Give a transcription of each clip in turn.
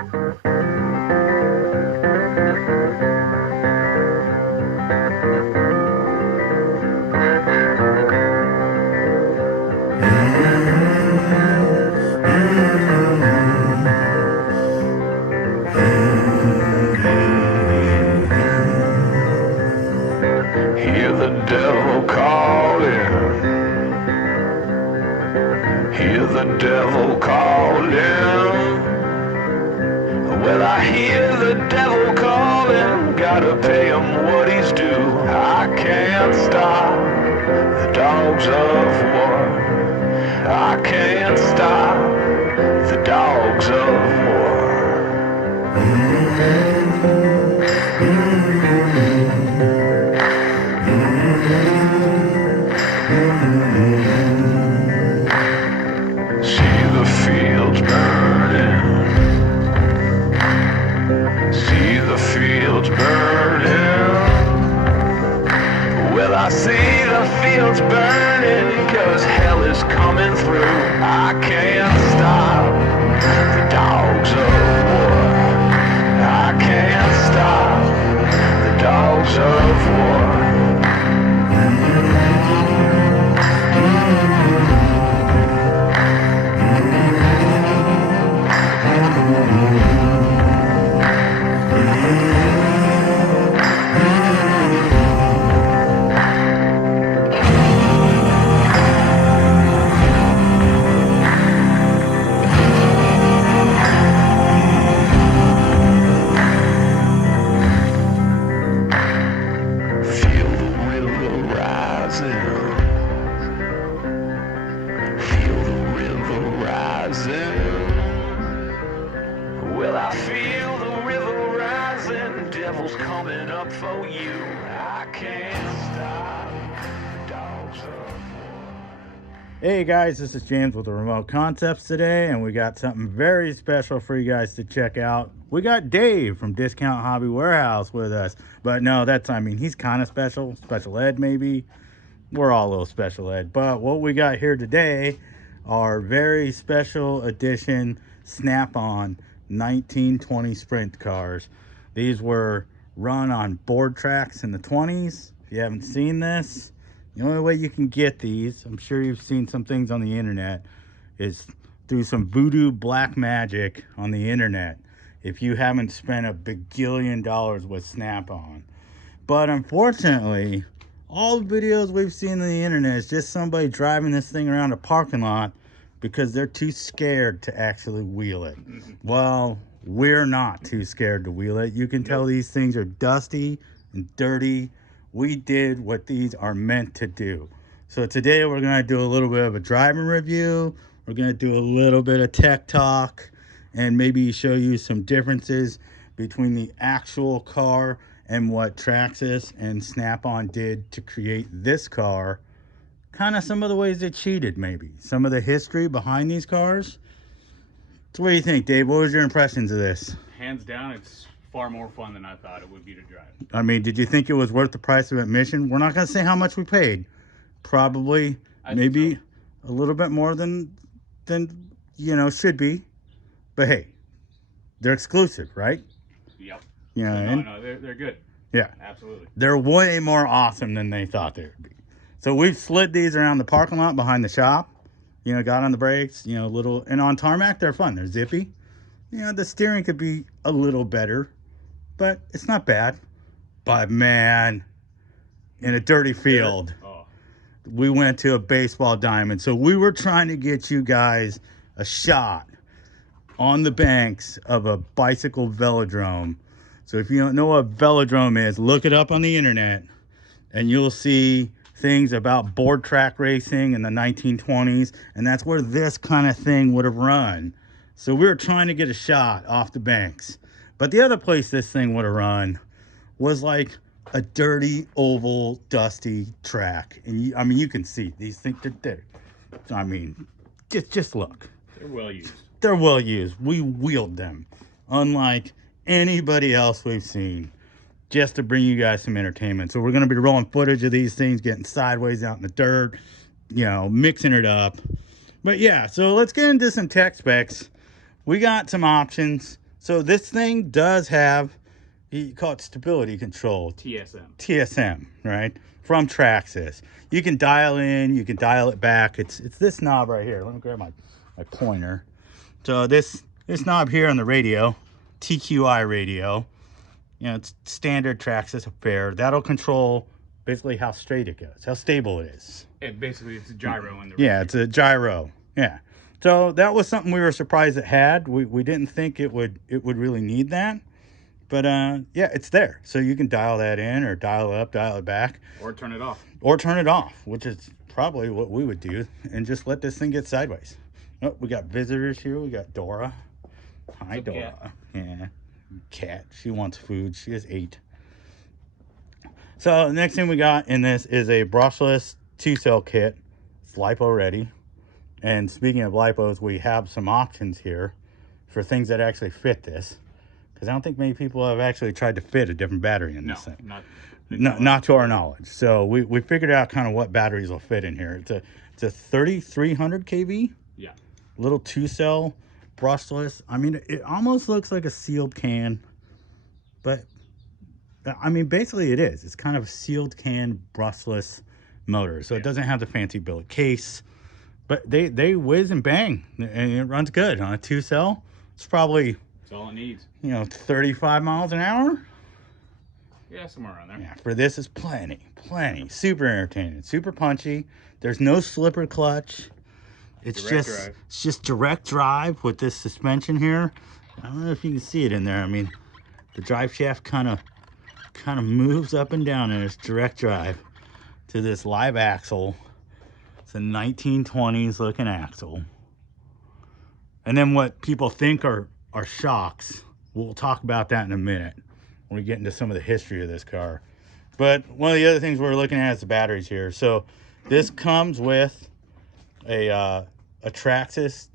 Hear the devil calling. Hear the devil calling. Well, I hear the devil calling. Gotta pay him what he's due. I can't stop the dogs of war. I can't stop the dogs of war. See the fields burning. See the fields burning. Well, I see the fields burning, 'cause hell is coming through. I can't stop the dogs of war. I can't stop the dogs of war. Well, I feel the river rising, devil's coming up for you. I can't stop the dogs of war. Hey guys, this is James with the Remote Concepts today, and we got something very special for you guys to check out. We got Dave from Discount Hobby Warehouse with us, but no, he's kind of special ed maybe. We're all a little special ed, but what we got here today are very special edition Snap-on 1920 sprint cars. These were run on board tracks in the 20s. If you haven't seen this, the only way you can get these, I'm sure you've seen some things on the internet, is through some voodoo black magic on the internet, if you haven't spent a bagillion dollars with Snap-on. But unfortunately, all the videos we've seen on the internet is just somebody driving this thing around a parking lot because they're too scared to actually wheel it. Well, we're not too scared to wheel it. You can tell these things are dusty and dirty. We did what these are meant to do. So today we're going to do a little bit of a driving review. We're going to do a little bit of tech talk and maybe show you some differences between the actual car and what Traxxas and Snap-on did to create this car. Kind of some of the ways they cheated, maybe. Some of the history behind these cars. So what do you think, Dave? What was your impressions of this? Hands down, it's far more fun than I thought it would be to drive. I mean, did you think it was worth the price of admission? We're not going to say how much we paid. Probably, maybe a little bit more than should be. But hey, they're exclusive, right? Yep. Yeah. No, they're good. Yeah. Absolutely. They're way more awesome than they thought they would be. So we've slid these around the parking lot behind the shop. Got on the brakes, and on tarmac, they're fun. They're zippy. The steering could be a little better, but it's not bad. But man, in a dirty field, we went to a baseball diamond. So we were trying to get you guys a shot on the banks of a bicycle velodrome. So if you don't know what velodrome is, look it up on the internet and you'll see things about board track racing in the 1920s, and that's where this kind of thing would have run. So we were trying to get a shot off the banks. But the other place this thing would have run was like a dirty, oval, dusty track. And you can see these things, just look. They're well used. They're well used. We wheeled them, unlike anybody else we've seen, just to bring you guys some entertainment. So we're going to be rolling footage of these things getting sideways out in the dirt, mixing it up. But yeah, so let's get into some tech specs. We got some options. So this thing does have, you call it stability control, TSM, right? From Traxxas. You can dial in, you can dial it back. It's this knob right here. Let me grab my pointer. So this knob here on the radio, TQI radio, you know, it's standard Traxxas affair. That'll control basically how straight it goes, how stable it is. Basically, it's a gyro in the Yeah, it's a gyro. Yeah. So that was something we were surprised it had. We didn't think it would really need that. But yeah, it's there. So you can dial that in or dial it up, dial it back. Or turn it off. Or turn it off, which is probably what we would do, and just let this thing get sideways. Oh, we got visitors here. We got Dora. Hi, Dora. Cat? Yeah. Cat. She wants food. She has 8. So the next thing we got in this is a brushless 2-cell kit. It's lipo ready. And speaking of lipos, we have some options here for things that actually fit this. Because I don't think many people have actually tried to fit a different battery in this thing. Not to our knowledge. So we figured out kind of what batteries will fit in here. It's a 3300 kV. Yeah. Little 2-cell brushless. I mean, it almost looks like a sealed can, but I mean, basically it is. It's kind of a sealed can brushless motor. So it doesn't have the fancy billet case, but they whiz and bang, and it runs good on a 2-cell. It's probably, that's all it needs. 35 miles an hour. Yeah, somewhere around there. Yeah, for this is plenty. Super entertaining, super punchy. There's no slipper clutch. It's just direct drive with this suspension here. I don't know if you can see it in there. I mean, the drive shaft kind of moves up and down, and it's direct drive to this live axle. It's a 1920s looking axle. And then what people think are shocks, we'll talk about that in a minute when we get into some of the history of this car. But one of the other things we're looking at is the batteries here. So this comes with a Traxxas,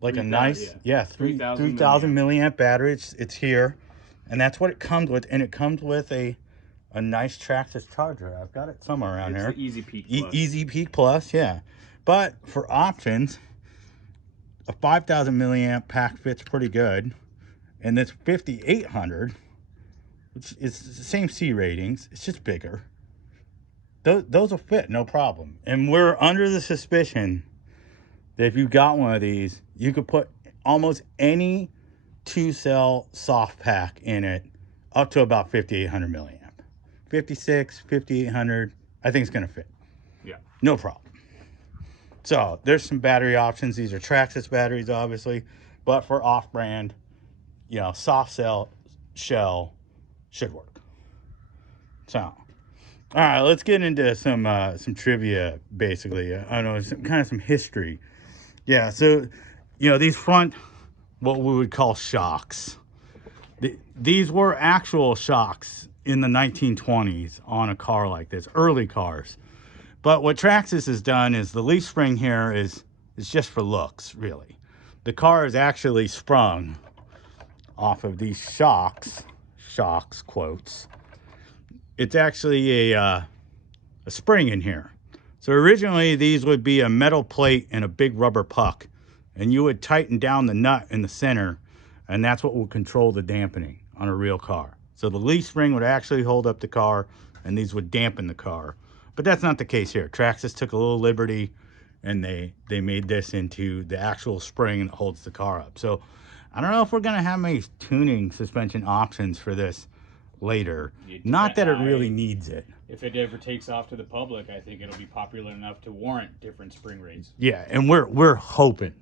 like a nice, 3,000 milliamp battery. It's here, and that's what it comes with. And it comes with a nice Traxxas charger. I've got it somewhere around here. It's the Easy Peak Plus. Easy Peak Plus, yeah. But for options, a 5,000 milliamp pack fits pretty good, and this 5,800, which is the same C ratings, it's just bigger. Those will fit, no problem. And we're under the suspicion that if you got one of these, you could put almost any 2-cell soft pack in it up to about 5,800 milliamp. 56, 5,800, I think it's going to fit. Yeah. No problem. So there's some battery options. These are Traxxas batteries, obviously, but for off-brand, soft cell shell should work. So, all right, let's get into some trivia. Basically, I don't know, some history. Yeah. So, these front, what we would call shocks. These were actual shocks in the 1920s on a car like this, early cars. But what Traxxas has done is the leaf spring here is just for looks, really. The car is actually sprung off of these shocks, quotes. It's actually a spring in here. So originally these would be a metal plate and a big rubber puck, and you would tighten down the nut in the center, and that's what would control the dampening on a real car. So the leaf spring would actually hold up the car, and these would dampen the car. But that's not the case here. Traxxas took a little liberty, and they made this into the actual spring that holds the car up. So I don't know if we're going to have many tuning suspension options for this later. Not that it really needs it. If it ever takes off to the public, I think it'll be popular enough to warrant different spring rates. Yeah, and we're hoping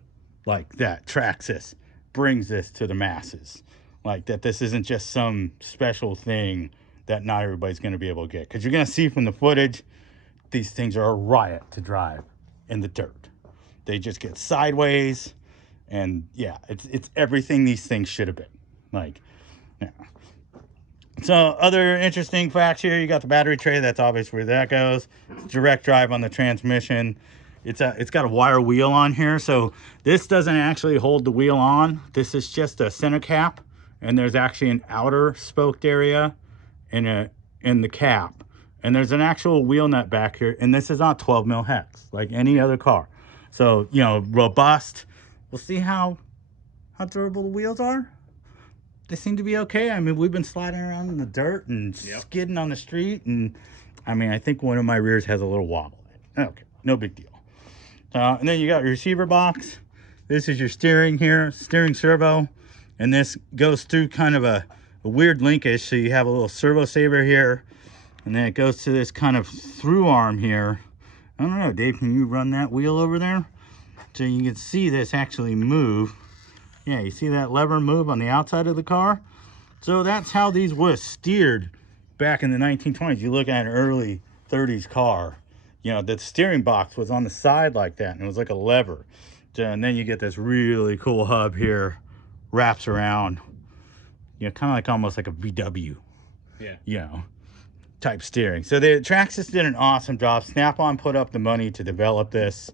like that Traxxas brings this to the masses. Like that this isn't just some special thing that not everybody's going to be able to get. Because you're going to see from the footage, these things are a riot to drive in the dirt. They just get sideways, and yeah, it's everything these things should have been. Like, yeah. So other interesting facts here, you got the battery tray. That's obvious where that goes. It's direct drive on the transmission. It's got a wire wheel on here, so this doesn't actually hold the wheel on. This is just a center cap, and there's actually an outer spoked area in the cap. And there's an actual wheel nut back here, and this is not 12 mil hex like any other car. So, robust. We'll see how durable the wheels are. they seem to be okay. I mean, we've been sliding around in the dirt and skidding on the street, and I mean, I think one of my rears has a little wobble. Okay, no big deal. And then you got your receiver box. This is your steering here, steering servo, and this goes through kind of a weird linkage. So you have a little servo saver here, and then it goes to this kind of through arm here. I don't know, Dave, can you run that wheel over there? So you can see this actually move. Yeah, you see that lever move on the outside of the car? So that's how these was steered back in the 1920s. You look at an early 30s car, you know, the steering box was on the side like that, and it was like a lever. And then you get this really cool hub here, wraps around, you know, kind of like almost like a VW, you know, type steering. So the Traxxas did an awesome job. Snap-on put up the money to develop this,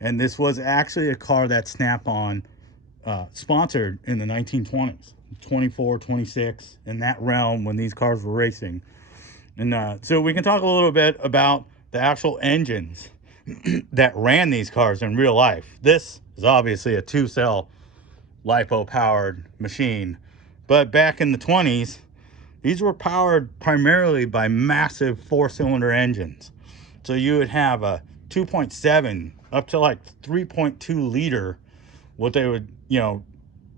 and this was actually a car that Snap-on sponsored in the 1920s, 24, 26, in that realm when these cars were racing. And so we can talk a little bit about the actual engines that ran these cars in real life. This is obviously a 2-cell lipo-powered machine, but back in the 20s, these were powered primarily by massive 4-cylinder engines. So you would have a 2.7 up to like 3.2 liter, what they would, you know,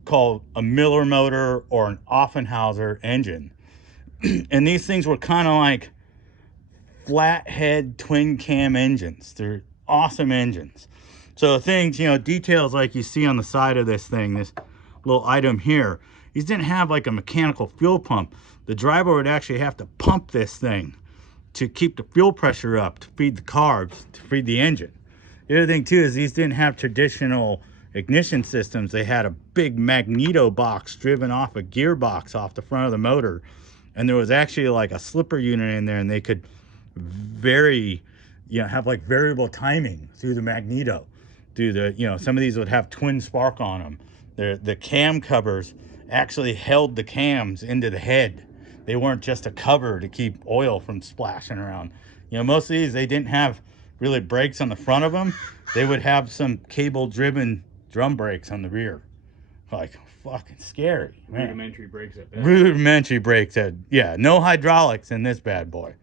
call a Miller motor or an Offenhauser engine. And these things were kind of like flathead twin cam engines. They're awesome engines. So things, you know, details like you see on the side of this thing, this little item here, these didn't have like a mechanical fuel pump. The driver would actually have to pump this thing to keep the fuel pressure up, to feed the carbs, to feed the engine. The other thing too is these didn't have traditional ignition systems. They had a big magneto box driven off a gearbox off the front of the motor, and there was actually like a slipper unit in there, and they could vary, you know, have like variable timing through the magneto. Through the, you know, some of these would have twin spark on them. The cam covers actually held the cams into the head. They weren't just a cover to keep oil from splashing around. You know, most of these, they didn't have really brakes on the front of them. They would have some cable driven drum brakes on the rear. Like, fucking scary, man. Rudimentary brakes at best. Rudimentary brakes at, yeah, no hydraulics in this bad boy.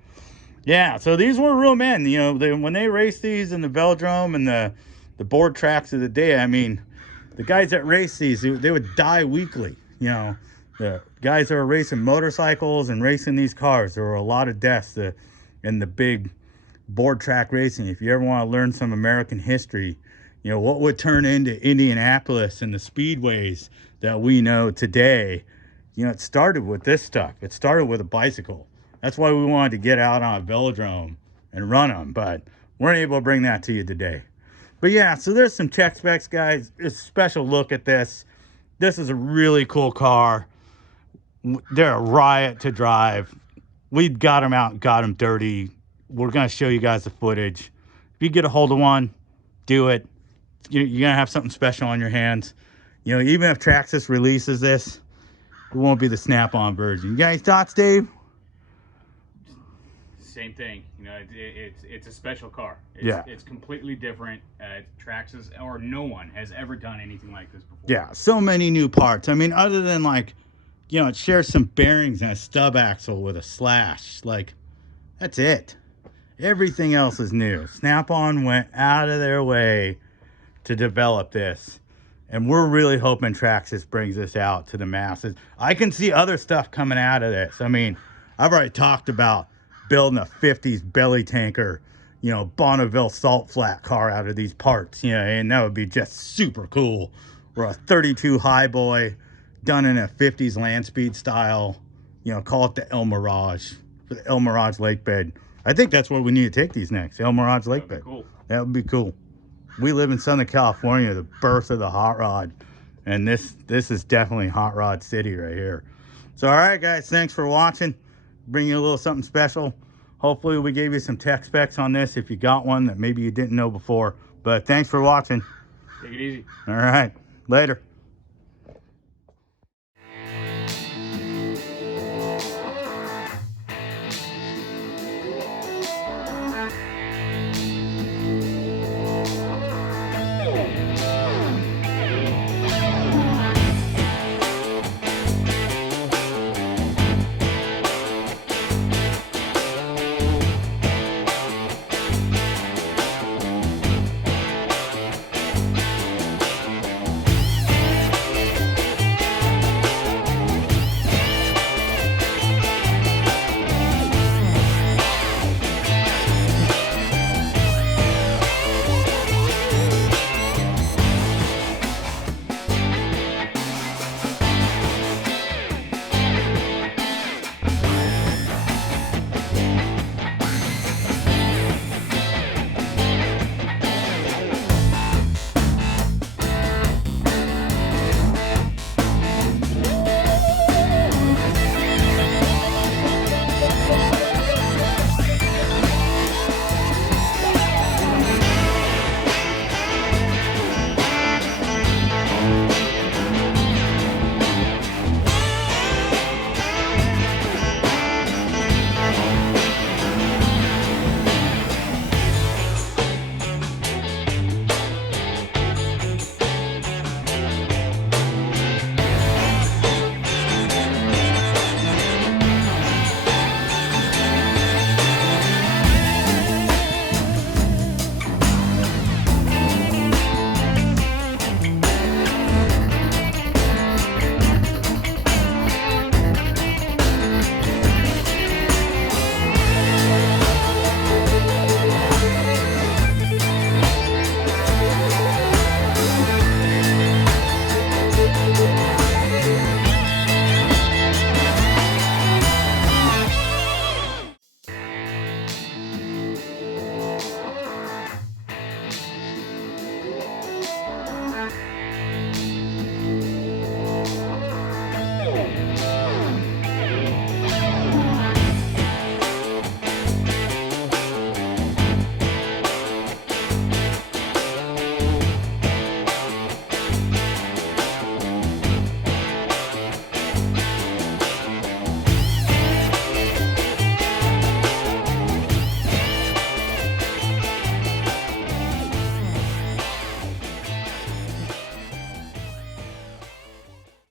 Yeah, so these were real men. You know, when they raced these in the velodrome and the board tracks of the day, I mean, the guys that race these, they would die weekly. You know, the guys that were racing motorcycles and racing these cars, there were a lot of deaths in the big board track racing. If you ever want to learn some American history, you know, what would turn into Indianapolis and the speedways that we know today, you know, it started with this stuff. It started with a bicycle. That's why we wanted to get out on a velodrome and run them, but weren't able to bring that to you today. But yeah, so there's some check specs, guys. It's a special look at this. This is a really cool car. They're a riot to drive. We got them out and got them dirty. We're going to show you guys the footage. If you get a hold of one, do it. You're going to have something special on your hands. You know, even if Traxxas releases this, it won't be the Snap-on version. You guys thoughts, Dave? Same thing. You know, it's a special car. Yeah. It's completely different. Traxxas or no one has ever done anything like this before. Yeah, so many new parts. I mean, other than like, you know, it shares some bearings and a stub axle with a slash. Like, that's it. Everything else is new. Snap-on went out of their way to develop this. And we're really hoping Traxxas brings this out to the masses. I can see other stuff coming out of this. I mean, I've already talked about building a 50s belly tanker, you know, Bonneville salt flat car out of these parts, you know, and that would be just super cool. Or a 32 Highboy done in a 50s land speed style, you know, call it the El Mirage, for the El Mirage lake bed. I think that's where we need to take these next, El Mirage lake bed. Cool. That would be cool. We live in Southern California, the birth of the hot rod, and this is definitely hot rod city right here. So all right, guys, thanks for watching. Bring you a little something special. Hopefully we gave you some tech specs on this if you got one that maybe you didn't know before. But thanks for watching. Take it easy. All right, later.